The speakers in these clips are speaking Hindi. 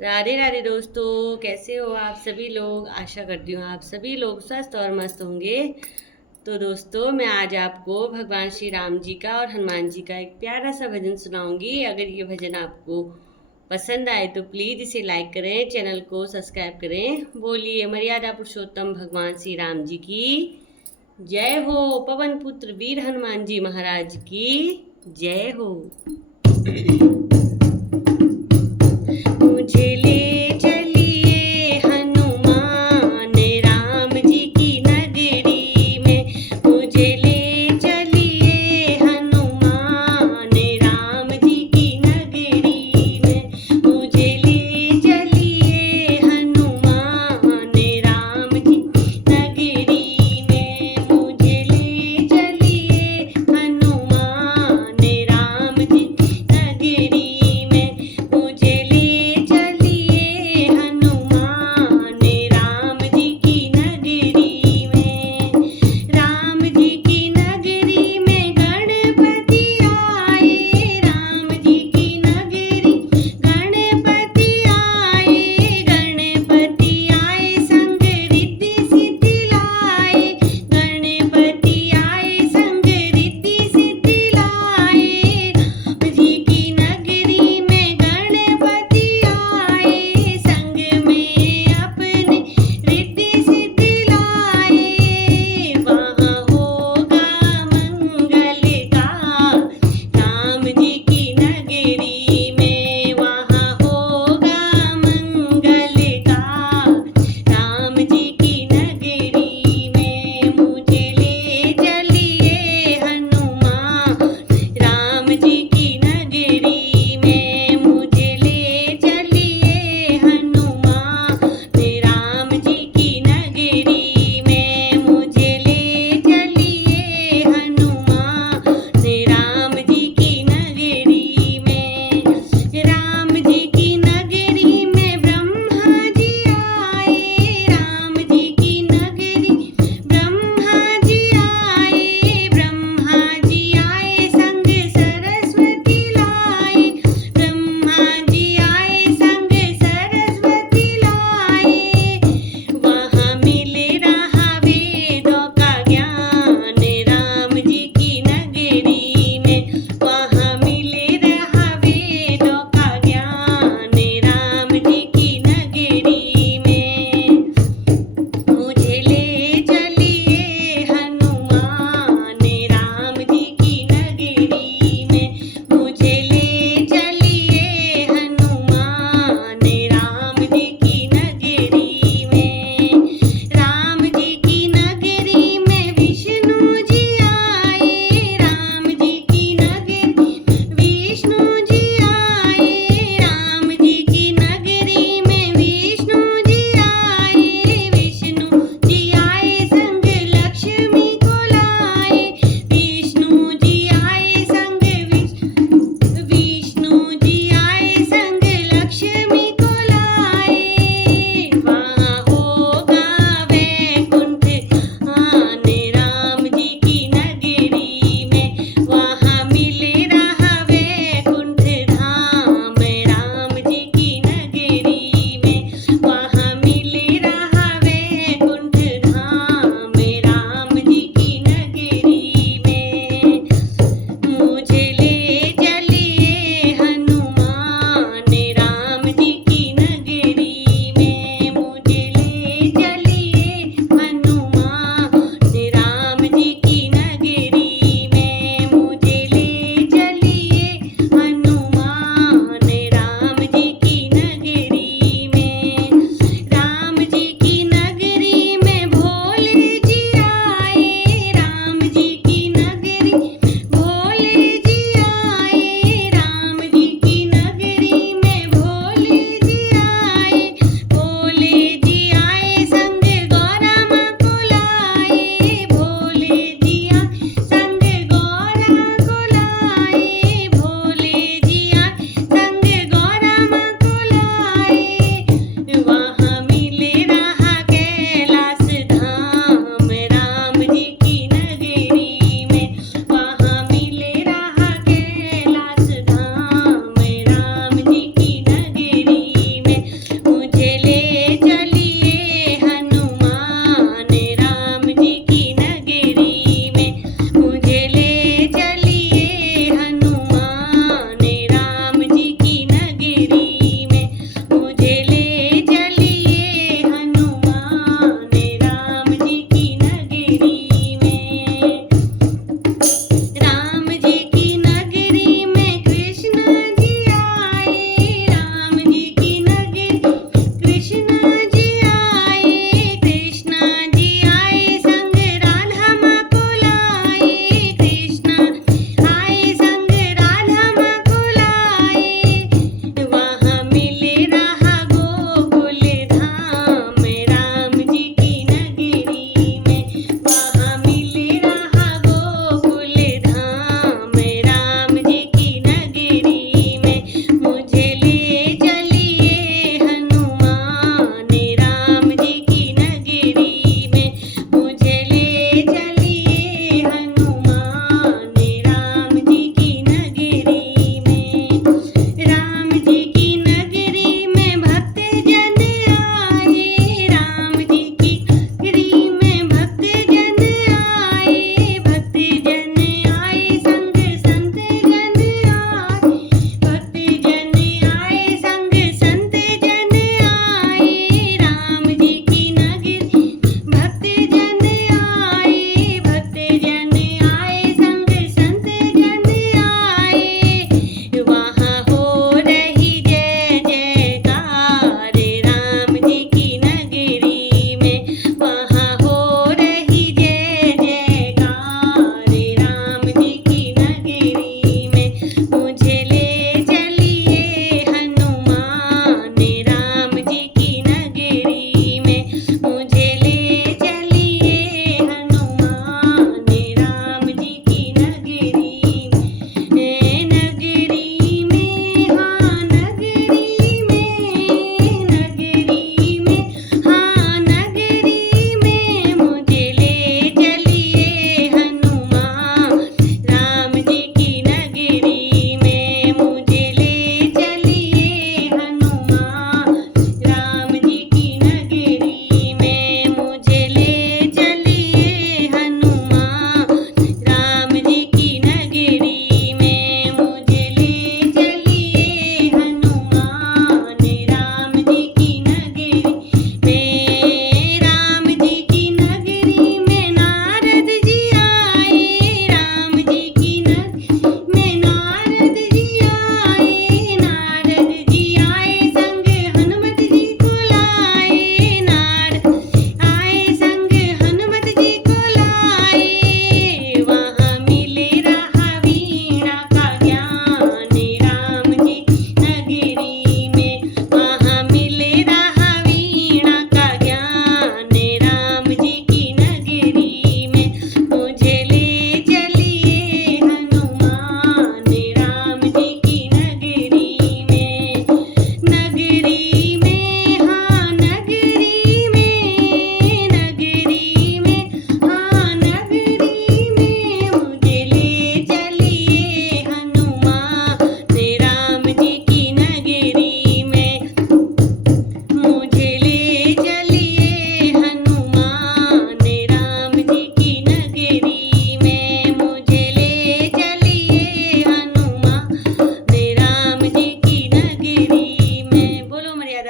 राधे राधे दोस्तों, कैसे हो आप सभी लोग। आशा करती हूँ आप सभी लोग स्वस्थ और मस्त होंगे। तो दोस्तों, मैं आज आपको भगवान श्री राम जी का और हनुमान जी का एक प्यारा सा भजन सुनाऊंगी। अगर ये भजन आपको पसंद आए तो प्लीज़ इसे लाइक करें, चैनल को सब्सक्राइब करें। बोलिए मर्यादा पुरुषोत्तम भगवान श्री राम जी की जय हो। पवन पुत्र वीर हनुमान जी महाराज की जय हो। मुझे ले चलिए हनुमान राम जी की नगरी में। मुझे ले चलिए हनुमान राम जी की नगरी में। मुझे ले चलिए हनुमान राम जी नगरी में। मुझे ले चलिए हनुमान राम जी नगरी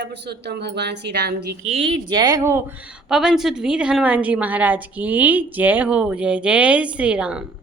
मर्यादा पुरुषोत्तम भगवान श्री राम जी की जय हो। पवन सुत वीर हनुमान जी महाराज की जय हो। जय जय श्री राम।